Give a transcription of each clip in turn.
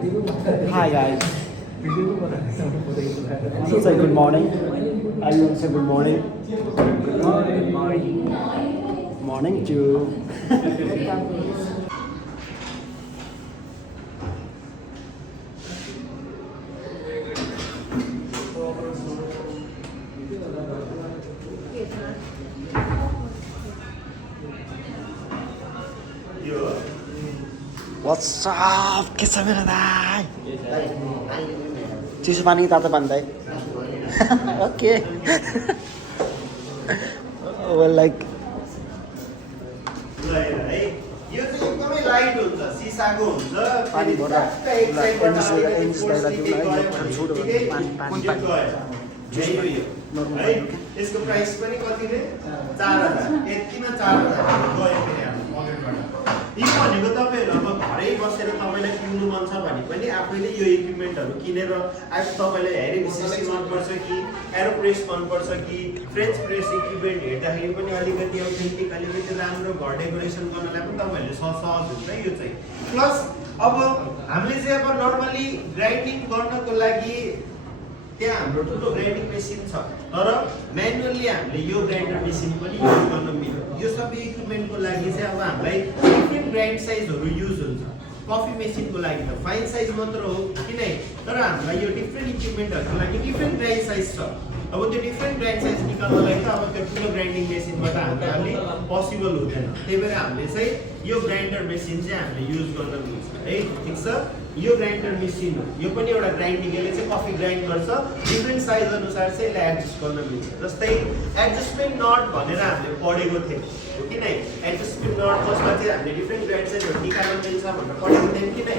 Hi guys. So say good morning. Everyone say good morning. Good morning. Morning to. What's up? के छ मेरो दाइ? चिसो पानी तातो पानी दाइ? ओके. Well like यो चाहिँ एकदमै लाइट हुन्छ सिसाको हुन्छ पानी भर्दा है यसको प्राइस पनि कति रे 4000 यतिमा 4000 गयो फेरि हाम्रो पकेटबाट यी भनेको तपाईहरु अब घरै बसेर तपाईलाई किन्नु मन छ भने पनि आफैले यो इक्विपमेन्टहरु किनेर आज तपाईलाई हेरी विशिष्ट मन पर्छ कि एरोप्रेस मन पर्छ कि फ्रेन्च प्रेस इक्विपमेन्ट हेर्दाखेरि पनि अलिकति अथेन्टिक अलिकति राम्रो घर डेकोरेसन गर्नलाई पनि तपाईहरुले सहज हुन्छ यो चाहिँ प्लस अब हामीले चाहिँ अब नर्मली ग्राइन्डिङ गर्नको लागि त्यहाँ हाम्रो ठुलो ग्राइन्डिङ मेसिन छ तर म्यानुअली हामीले यो ग्राइन्डर मेसिन पनि युज गर्न मिल्यो यो सबै इक्विपमेन्टको लागि चाहिँ अब हामीलाई डिफ्रेन्ट ग्राइन्ड साइजहरु युज हुन्छ कफी मेसिनको लागि त फाइन साइज मात्र हो किन तर हामीलाई यो डिफ्रेन्ट इक्विपमेन्टहरुको लागि डिफ्रेन्ट ग्राइन्ड साइज छ अब त्यो डिफ्रेन्ट ग्राइन्ड साइज निकाल्नलाई त अब त्यो ठुलो ग्राइन्डिङ मेसिनबाट हामीले पोसिबल हुँदैन त्यही भएर हामीले चाहिँ यो ग्राइन्डर मेसिन चाहिँ हामीले युज गर्न मिल्छ है ठीक छ यो ग्राइन्डर मेसिन हो यो पनि एउटा ग्राइन्डिङ यसले चाहिँ कफी ग्राइन्ड गर्छ डिफ्रेन्ट साइज अनुसार चाहिँ यसले एडजस्ट गर्न मिल्छ जस्तै एडजस्टमेन्ट नट भनेर हामीले पढेको थियौँ हो कि नै एडजस्टमेन्ट नट जसमा चाहिँ हामीले डिफ्रेन्ट ग्राइन्ड साइजहरु निकाल्न मिल्छ भनेर पढेको थियौँ कि नै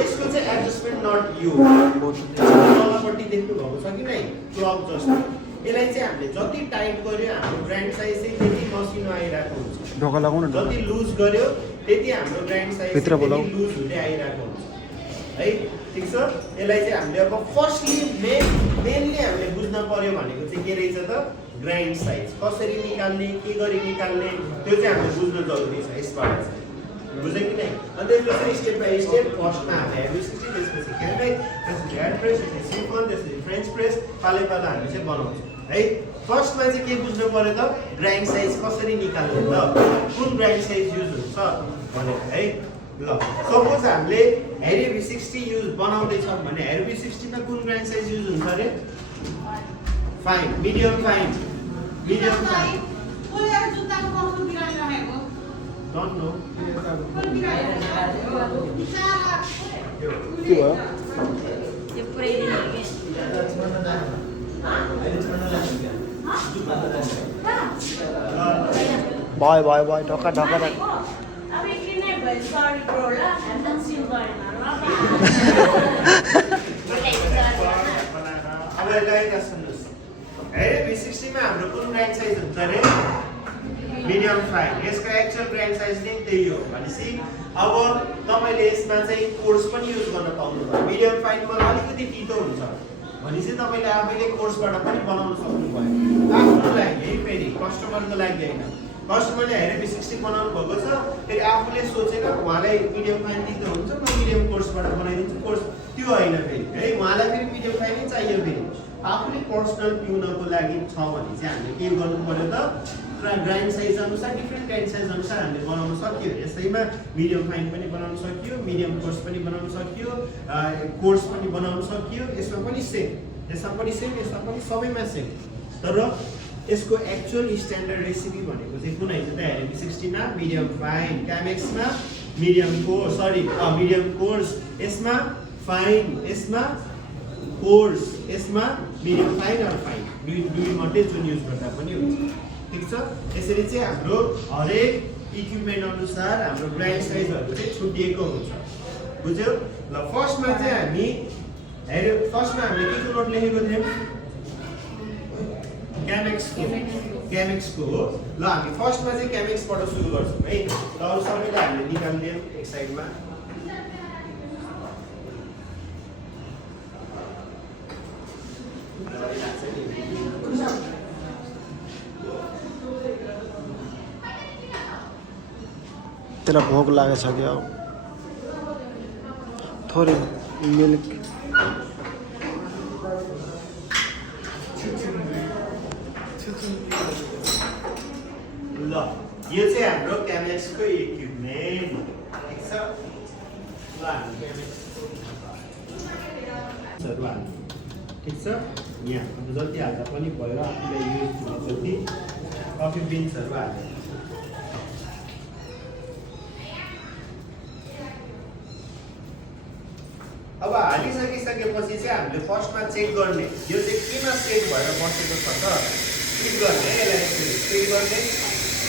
यसको चाहिँ एडजस्टमेन्ट नट यो तलपट्टि देख्नु भएको छ कि नै क्लक जस्तो यसलाई चाहिँ हामीले जति टाइट गर्यो हाम्रो ग्राइन्ड साइज चाहिँ त्यति मसिनो आइरहेको हुन्छ ढोका लगाउन जति लुज गर्यो त्यति हाम्रो ग्राइन्ड साइज भित्र बोलाऊ लुज हुँदै आइरहेको हुन्छ है ठीक छ यसलाई चाहिँ हामीले अब फर्स्टली मेनली हामीले बुझ्न पर्यो भनेको चाहिँ के रहेछ त ग्राइन्ड साइज कसरी निकाल्ने के गरी निकाल्ने त्यो चाहिँ हामीले बुझ्न जरुरी छ यसबाट चाहिँ बुझ्यो कि नै अनि त्यसपछि स्टेप बाइ स्टेप फर्स्टमा हामीले हेभी सिस्टम त्यसपछि क्यान्डाइ त्यसपछि ह्यान्ड प्रेस त्यसपछि सिम्पल त्यसपछि फ्रेन्च प्रेस पाले पाला हामीले चाहिँ बनाउँछौँ है फर्स्टमा चाहिँ के बुझ्नु पर्यो त ग्राइन्ड साइज कसरी निकाल्ने त कुन ग्राइन्ड साइज युज हुन्छ भनेर है ल सपोज हामीले हेरी V60 युज बनाउँदैछौँ भने हेरी V60 मा कुन ग्राइन्ड साइज युज हुन्छ रे फाइन मिडियम फाइन कोले जुत्ताको कस्तो बिराइरहेको डोन्ट नो के भयो यो पुरै दिन भयो ढोका ढोका अब किन भयो सरी ब्रो ल हामी सिल गरेन अब यसलाई त सुन्नुस् हेरी V60 मा हाम्रो कुन ग्राइन्ड साइज हुन्छ रे मिडियम फाइन यसको एक्चुअल ग्राइन्ड साइज नै त्यही हो भनेपछि अब तपाईले यसमा चाहिँ कोर्स पनि युज गर्न पाउनुहुन्छ मिडियम फाइनमा अलिकति तितो हुन्छ भनेपछि तपाईले आफैले कोर्सबाट पनि बनाउन सक्नुभयो आफ्नो लागि है फेरि कस्टमरको लागि हैन कस्टमरले हेरेर V60 बनाउनु भएको छ फेरि आफूले सोचेको उहाँलाई मिडियम फाइन दिँदै हुन्छ म मिडियम कोर्सबाट बनाइदिन्छु कोर्स त्यो हैन फेरि है उहाँलाई फेरि मिडियम फाइन नै चाहियो फेरि आफूले पर्सनल पिउनको लागि छ भने चाहिँ हामीले के गर्नु पर्यो त ग्राइन्ड साइज अनुसार डिफ्रेन्ट ग्राइन्ड साइज अनुसार हामीले बनाउन सक्यो यसैमा मिडियम फाइन पनि बनाउन सक्यो मिडियम कोर्स पनि बनाउन सक्यो कोर्स पनि बनाउन सक्यो यसमा पनि सेम यसमा पनि सबैमा सेम तर यसको एक्चुअल स्ट्यान्डर्ड रेसिपी भनेको चाहिँ कुन हैन त हेरी V60 मा मिडियम फाइन क्यामेक्समा मिडियम कोर्स यसमा फाइन यसमा कोर्स यसमा मिडियम फाइन अर फाइन दुई मात्रै जुन युज गर्दा पनि हुन्छ ठीक छ यसरी चाहिँ हाम्रो हरेक इक्विपमेन्ट अनुसार हाम्रो ग्राइन्ड साइजहरु चाहिँ छुटिएको हुन्छ बुझ्यो ल फर्स्टमा चाहिँ हामी हेर्यो फर्स्टमा हामीले के नोट लेखेको थियौं क्यामेक्सको हो ल हामी फर्स्टमा चाहिँ क्यामेक्सबाट सुरु गर्छौं है ल अरु सबैलाई हामीले निकाल्दियौं एक साइडमा तेरा भोग लागेछ कि अब थोरै मिल्क ल यो चाहिँ हाम्रो क्यामेक्सको इक्विपमेन्ट ठिक छ ल हामी क्यामेक्सहरू हाल्नु ठिक छ यहाँ अब जति हाल्दा पनि भयो आफूलाई युज हुने जति कफी बिन्सहरू हाल्नु अब हालिसकिसकेपछि चाहिँ हामीले फर्स्टमा चेक गर्ने यो चाहिँ किन सेट भएर बसेको छ त चेक गर्ने यसलाई चेक गर्ने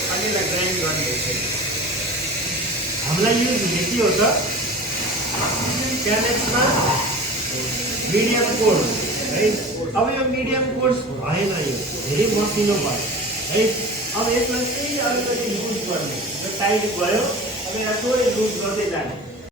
अनि यसलाई ग्राइन्ड गर्ने हामीलाई युज हुने के हो त क्यानेक्समा मिडियम कोर्स है अब यो मिडियम कोर्स भएन यो धेरै मसिनो भयो है अब यसलाई चाहिँ अलिकति लुज गर्ने यो टाइट भयो अब यसलाई थोरै लुज गर्दै जाने